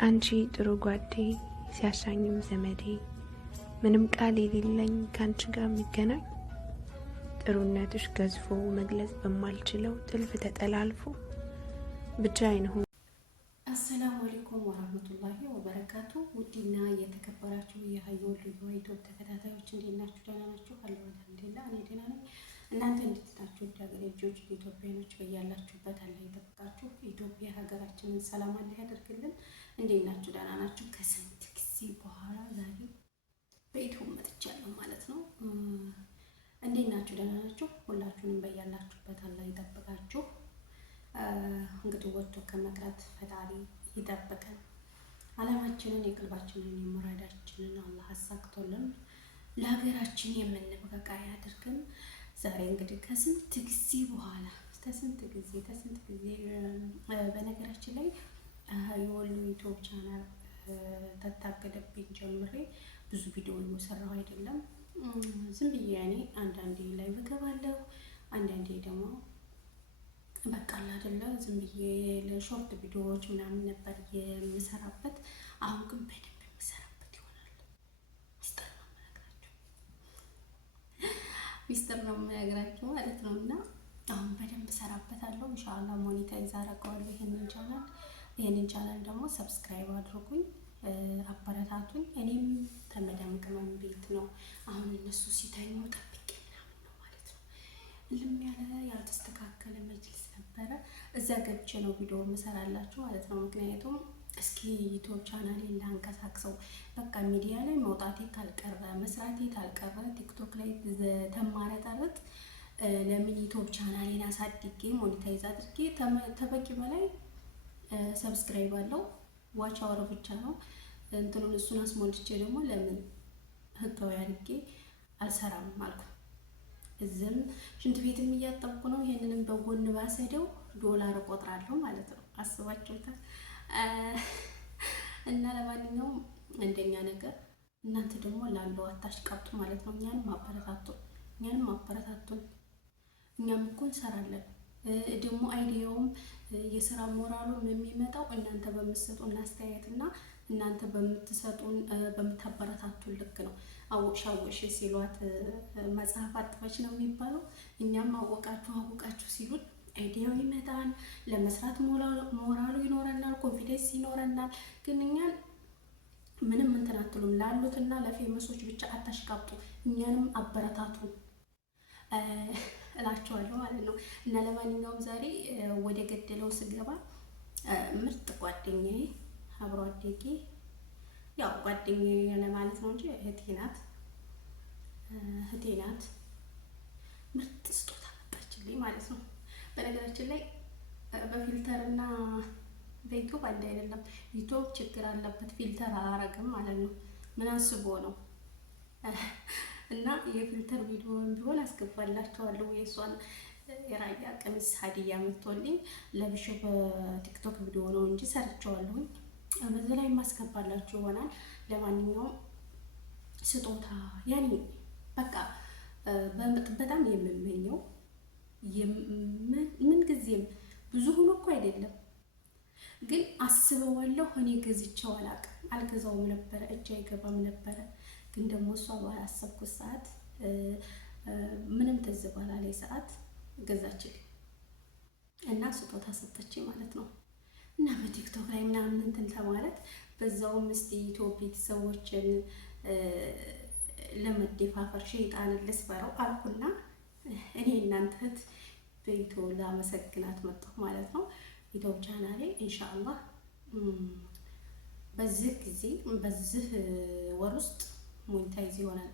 አንቺ ጥሩ ጓዴ ሲያሻኝም ዘመዴ ምንም ቃል የሌለኝ ካንቺ ጋር የሚገናኝ ጥሩነትሽ ገዝፎ መግለጽ በማልችለው ጥልፍ ተጠላልፎ ብቻዬን ሆኜ። አሰላሙ አለይኩም ወራህመቱላሂ ወበረካቱ። ውድና የተከበራችሁ የሀየወሉ ዩቲዩብ ተከታታዮች እንዴት ናችሁ? ደህና ናችሁ? አላህ አልሐምዱሊላህ እኔ ደህና ነኝ። እናንተ እንዴት ናችሁ? ሀገሬ ልጆች ኢትዮጵያኖች በያላችሁበት አላህ ይጠብቃችሁ። ኢትዮጵያ ሀገራችንን ሰላም አላህ ያደርግልን። እንዴት ናችሁ? ደህና ናችሁ? ከስንት ጊዜ በኋላ ዛሬ በኢትዮ መጥቻለሁ ማለት ነው። እንዴት ናችሁ? ደህና ናችሁ? ሁላችሁንም በያላችሁበት አላህ ይጠብቃችሁ። እንግዲህ ወጥቶ ከመቅረት ፈጣሪ ይጠብቀን። ዓለማችንን የቅልባችንን የሙራዳችንን አላህ አሳክቶልን ለሀገራችን የምንበቃ ያድርገን። ዛሬ እንግዲህ ከስንት ጊዜ በኋላ ከስንት ጊዜ በነገራችን ላይ የወሎ ዩቲዩብ ቻናል ተታገደብኝ ጀምሬ ብዙ ቪዲዮ እየሰራሁ አይደለም። ዝም ብዬ ያኔ አንዳንዴ ላይ እገባለሁ፣ አንዳንዴ ደግሞ በቃ አይደለ ዝም ብዬ ለሾርት ቪዲዮዎች ምናምን ነበር የምሰራበት። አሁን ግን በደንብ የምሰራበት ይሆናል። ሚስጥር ነው የምነግራችሁ ማለት ነው። እና አሁን በደንብ እሰራበታለሁ። ኢንሻአላህ ሞኔታይዝ አደርገዋለሁ ይሄንን ቻናል ደግሞ ሰብስክራይብ አድርጉኝ፣ አበረታቱኝ። እኔም ተመዳም ቅመም ቤት ነው አሁን እነሱ ሲተኙ ጠብቄ ምናምን ነው ማለት ነው። ልም ያለ ያልተስተካከለ መጅልስ ነበረ፣ እዛ ገብቼ ነው ቪዲዮ የምሰራላችሁ ማለት ነው። ምክንያቱም እስኪ ዩቲዩብ ቻናሌን ላንቀሳቅሰው፣ በቃ ሚዲያ ላይ መውጣቴ ካልቀረ መስራቴ ካልቀረ ቲክቶክ ላይ ተማረጠረት ለምን ዩቲዩብ ቻናሌን አሳድጌ ሞኔታይዝ አድርጌ ተበቂ በላይ ሰብስክራይብ አለው ዋች አወር ብቻ ነው እንትኑን እሱን አስሞልቼ ደግሞ ለምን ህጋዊ አድርጌ አልሰራም አልኩ። እዝም ሽንት ቤትም እያጠብኩ ነው። ይሄንንም በጎን ባሰደው ዶላር እቆጥራለሁ ማለት ነው። አስባችሁታል? እና ለማንኛውም እንደኛ ነገር እናንተ ደግሞ ላለው አታሽቃብጡ ማለት ነው። እኛንም አበረታቱን። እኛም እኮ እንሰራለን። ደግሞ አይዲያውም የስራ ሞራሉም የሚመጣው እናንተ በምትሰጡን አስተያየትና እናንተ በምታበረታቱን ልክ ነው። አወቅሽ ሲሏት መጽሐፍ አጥበች ነው የሚባለው። እኛም አወቃችሁ ሲሉን አይዲያው ይመጣል፣ ለመስራት ሞራሉ ይኖረናል፣ ኮንፊደንስ ይኖረናል። ግን እኛን ምንም እንትን አትሉም። ላሉትና ለፌመሶች ብቻ አታሽቃብጡ፣ እኛንም አበረታቱን እላቸዋለሁ ማለት ነው። እና ለማንኛውም ዛሬ ወደ ገደለው ስገባ ምርጥ ጓደኛዬ አብሮ አደጌ ያው ጓደኛዬ ለማለት ነው እንጂ እህቴ ናት። ምርጥ ስጦታ መጣችልኝ ማለት ነው። በነገራችን ላይ በፊልተር እና በዩቲዩብ አንድ አይደለም። ዩቲዩብ ችግር አለበት፣ ፊልተር አላረግም ማለት ነው። ምን አስቦ ነው? እና የፊልተር ቪዲዮ ቢሆን አስገባላችኋለሁ። የእሷን የራያ ቀሚስ ሀዲያ መጥቶልኝ ለብሼ በቲክቶክ ቪዲዮ ነው እንጂ ሰርቼዋለሁኝ። በዚህ ላይ ማስገባላችሁ ይሆናል። ለማንኛውም ስጦታ ያኔ በቃ በጣም የምመኘው ምን ጊዜም ብዙ ሆኖ እኮ አይደለም ግን አስበዋለሁ። እኔ ገዝቼው አልገዛውም ነበረ፣ እጅ አይገባም ነበረ። ግን ደግሞ እሷ ባላሰብኩት ሰዓት ምንም ትዝ ባላለኝ ሰዓት ገዛችልኝ እና ስጦታ ሰጠችኝ ማለት ነው። እና በቲክቶክ ላይ ምናምን እንትን ተማለት በዛውም እስቲ ኢትዮጵያ ሰዎችን ለመደፋፈር ሸይጣን ልስበረው አልኩና እኔ እናንተ እህት በኢትዮ ላመሰግናት መጣሁ ማለት ነው። ዩቲዩብ ቻናሌ ኢንሻአላህ በዚህ ወር ውስጥ ሞኔታይዝ ይሆናል።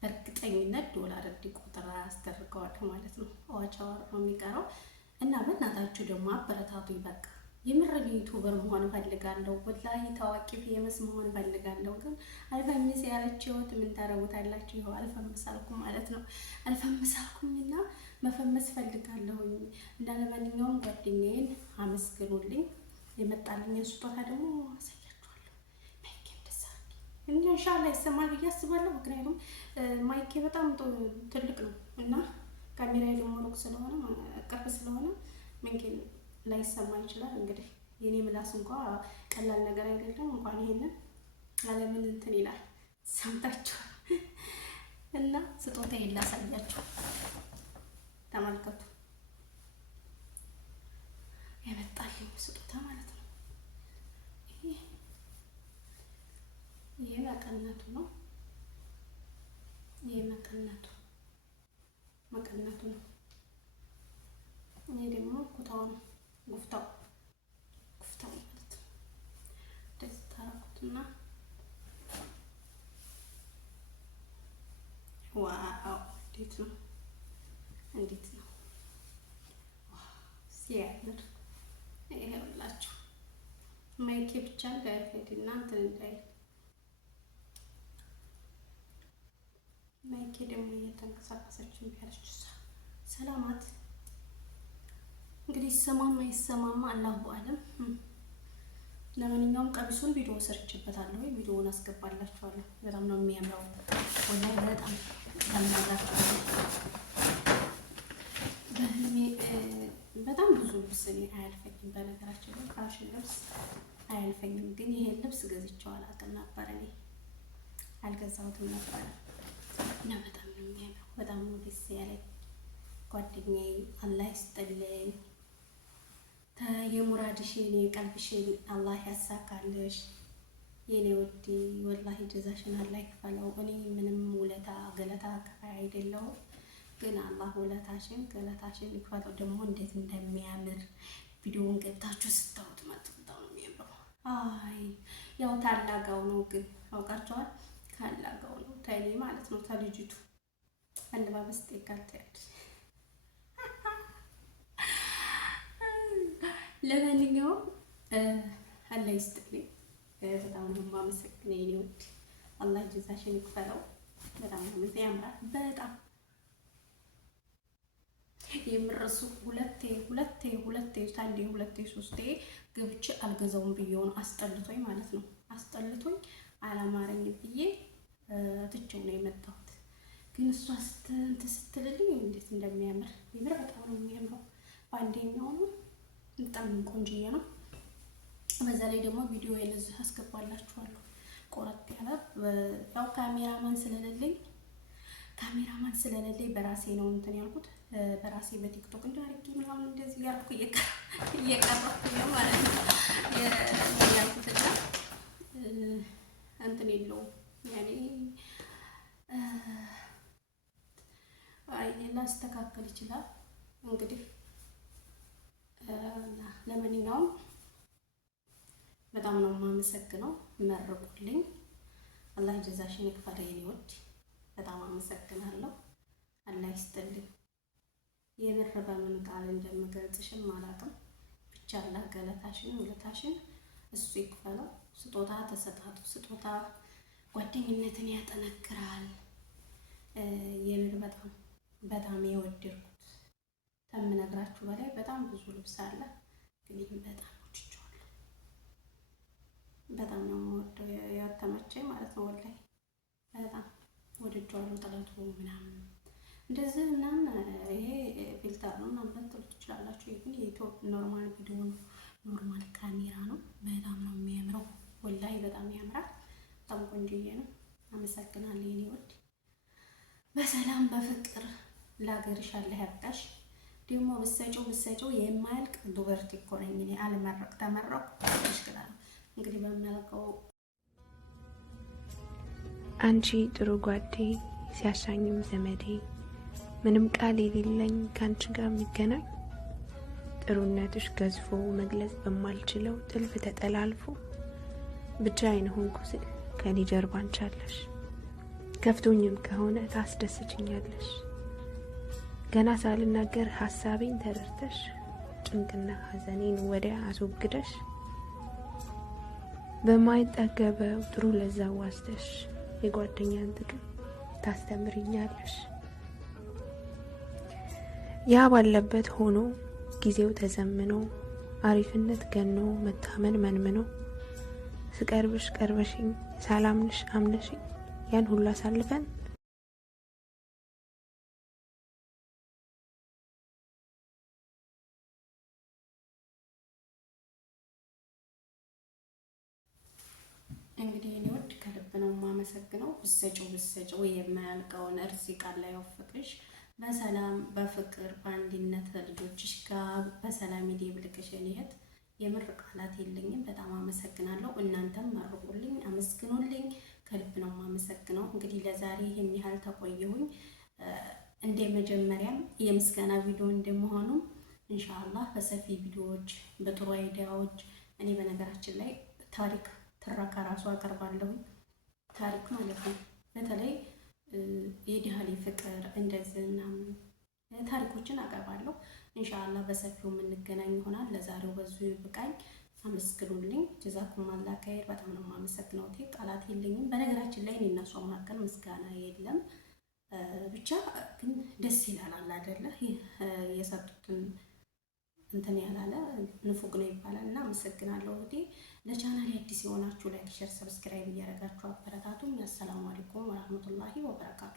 በእርግጠኝነት ዶላር እንዲቆጥር አስደርገዋለሁ ማለት ነው። ዋቻዋር ነው የሚቀረው እና በእናታችሁ ደግሞ አበረታቱኝ። በቃ የምር ዩቲዩበር መሆን እፈልጋለሁ። ወላሂ ታዋቂ ፌመስ መሆን እፈልጋለሁ። ግን አልፈምስ ያለችሁት ምን ታረጉታላችሁ? ይኸው አልፈምሳልኩም ማለት ነው። አልፈምሳልኩኝና መፈመስ እፈልጋለሁኝ። እና ለማንኛውም ጓደኛዬን አመስግኑልኝ። የመጣልኝ ስጦታ ደግሞ አሳያችኋለሁ። ማይኬ ደስ እንዴ ኢንሻአላህ ይሰማል ብዬ አስባለሁ። ምክንያቱም ማይኬ በጣም ትልቅ ነው እና ካሜራዬ ደግሞ ሩቅ ስለሆነ ቅርብ ስለሆነ ምንኪን ላይሰማ ይችላል። እንግዲህ የኔ ምላስ እንኳን ቀላል ነገር አይደለም። እንኳን ይሄንን ዓለምን እንትን ይላል። ሰምታችሁ እና ስጦታ ላሳያችሁ፣ ተመልከቱ። የመጣልኝ ስጦታ ማለት ነው። ይሄ መቀነቱ ነው። ይሄ መቀነቱ ነው። ይሄ ደግሞ ኩታው ነው። ጉፍታው ማለት ነው። እንደዚህ ታረኩትና ዋው! እንዴት ነው ሲያምር! ይሄውላችሁ ማይኬ ብቻ እንዳይሄድና እንትን እንዳይል፣ ማይኬ ደግሞ እየተንቀሳቀሰች ያለች ሰላማት። እንግዲህ ይሰማማ አይሰማማ አላሁ አለም። ለማንኛውም ቀሚሱን ቪዲዮ ሰርችበታለሁ። ቪዲዮውን አስገባላችኋለሁ። በጣም ነው የሚያምረው። ወላሂ በጣም ተመራጭ። በጣም ብዙ ልብስ እኔ አያልፈኝም። በነገራችን ላይ ፋሽን ልብስ አያልፈኝም። ግን ይሄን ልብስ ገዝቼው አላውቅም ነበር። እኔ አልገዛሁትም ነበር እና በጣም ነው የሚያምረው። በጣም ነው ደስ ያለኝ። ጓደኛዬ አላህ ይስጥልኝ። የሙራድሽን የቀልብሽን አላህ ያሳካልሽ የኔ ውድ። ወላሂ ጀዛሽን አላህ ይክፈለው። እኔ ምንም ውለታ ገለታ ከፋይ አይደለሁም፣ ግን አላህ ውለታሽን ገለታሽን ይክፈለው። ደግሞ እንዴት እንደሚያምር ቪዲዮውን ገብታችሁ ስታዩት በጣም ነው የሚያምረው። አይ ያው ታላጋው ነው፣ ግን አውቃቸዋል። ታላጋው ነው ተኔ ማለት ነው። ተልጅቱ አለባበስ ተካተል። ለማንኛውም አላህ ይስጥልኝ። በጣም ነው የማመሰግነው የኔ ውድ። አላህ ጀዛሽን ይክፈለው። በጣም ነው የሚያምራው። በጣም የምረሱ ሁለቴ ሶስቴ ገብቼ አልገዛውም ብዬው ነው አስጠልቶኝ ማለት ነው። አስጠልቶኝ አላማረኝ ብዬ ትቼው ነው የመጣሁት። ግን እሷ ስትልልኝ እንዴት እንደሚያምር ይምር። በጣም ነው የሚያምረው። በአንደኛው ነው በጣም ቆንጆዬ ነው። በዛ ላይ ደግሞ ቪዲዮ የለዚህ አስገባላችኋለሁ። ቆረጥ ያለ ያው ካሜራማን ስለሌለኝ በራሴ ነው እንትን ያልኩት። በራሴ በቲክቶክ እንዳርቂ ምናምን እንደዚህ ያልኩ እየቀረኩ ነው ማለት ነው ያልኩትና እንትን የለውም ያኔ ላስተካከል ይችላል እንግዲህ። ለማንኛውም በጣም ነው የማመሰግነው። መርቁልኝ። አላህ ጀዛሽን ይክፈል የኔ ውድ። በጣም አመሰግናለሁ። አላህ ይስጥልኝ። የምር በምን ቃል እንደምገልጽሽም አላውቅም። ብቻ አላህ ገለታሽን ውለታሽን እሱ ይክፈለው። ስጦታ ተሰጣጡ። ስጦታ ጓደኝነትን ያጠነክራል። የምር በጣም የወደድኩት ከምነግራችሁ በላይ በጣም ብዙ ልብስ አለ፣ ግን ይሄን በጣም ወድጄዋለሁ። በጣም ነው የምወደው ያተመቸኝ ማለት ነው። ወላሂ በጣም ወድጄዋለሁ። ጥለቱ ምናምን እንደዚህ ምናምን ይሄ ፊልተር ነው ምናምን ልትሉ ትችላላችሁ። ግን የኢትዮፕ ኖርማል ቪዲዮ ነው፣ ኖርማል ካሜራ ነው። በጣም ነው የሚያምረው። ወላሂ በጣም ያምራል። በጣም ቆንጆዬ ነው። አመሰግናለሁ የኔ ውድ። በሰላም በፍቅር ለሀገርሽ አላህ ያብቃሽ። ደግሞ ብሰጪው የማያልቅ ዱበርት እኮ ነኝ እኔ። አልመረቅ ተመረቁ ይሽክላል እንግዲህ በሚያልቀው። አንቺ ጥሩ ጓዴ ሲያሻኝም ዘመዴ፣ ምንም ቃል የሌለኝ ካንቺ ጋር የሚገናኝ ጥሩነትሽ ገዝፎ መግለጽ በማልችለው ጥልፍ ተጠላልፎ ብቻዬን ሆንኩ ስል ከኔ ጀርባ አንቺ አለሽ። ከፍቶኝም ከሆነ ታስደስችኛለሽ። ገና ሳልናገር ሐሳቤን ተረድተሽ ጭንቅና ሐዘኔን ወዲያ አስወግደሽ በማይጠገበው ጥሩ ለዛ ዋስተሽ የጓደኛን ጥቅም ታስተምርኛለሽ። ያ ባለበት ሆኖ ጊዜው ተዘምኖ አሪፍነት ገኖ መታመን መንምኖ ስቀርብሽ ቀርበሽኝ ሳላምንሽ አምነሽኝ ያን ሁሉ አሳልፈን እንግዲህ እኔ ወድ ከልብ ነው የማመሰግነው። ብሰጪው የማያልቀውን ርዚቅ አላህ ያወፍቅሽ። በሰላም በፍቅር በአንድነት ልጆችሽ ጋር በሰላም ይደብልቅሽ። እኔ እህት የምር ቃላት የለኝም። በጣም አመሰግናለሁ። እናንተም መርቁልኝ፣ አመስግኑልኝ። ከልብ ነው የማመሰግነው። እንግዲህ ለዛሬ ይህን ያህል ተቆየሁኝ። እንደ መጀመሪያም የምስጋና ቪዲዮ እንደመሆኑ ኢንሻአላህ በሰፊ ቪዲዮዎች በጥሩ አይዲያዎች እኔ በነገራችን ላይ ታሪክ ትረካ ራሱ አቀርባለሁ። ታሪክ ማለት ነው። በተለይ የዲሃሊ ፍቅር እንደዚህ ምናምን ታሪኮችን አቀርባለሁ። ኢንሻአላህ በሰፊው የምንገናኝ ይሆናል። ለዛሬው በዙ ይብቃኝ። አመስግኑልኝ። ጀዛኩም አላህ ኸይር። በጣም ነው የማመሰግነው። ቃላት የለኝም። በነገራችን ላይ እኔና እሷ መካከል ምስጋና የለም። ብቻ ግን ደስ ይላል አይደለ? የሰጡትን እንትን ያላለ ንፉግ ነው ይባላል። እና አመሰግናለሁ። እንግዲህ ለቻናል አዲስ የሆናችሁ ላይክ፣ ሼር፣ ሰብስክራይብ እያደረጋችሁ አበረታቱኝ። አሰላሙ አለይኩም ወራህመቱላሂ ወበረካቱ።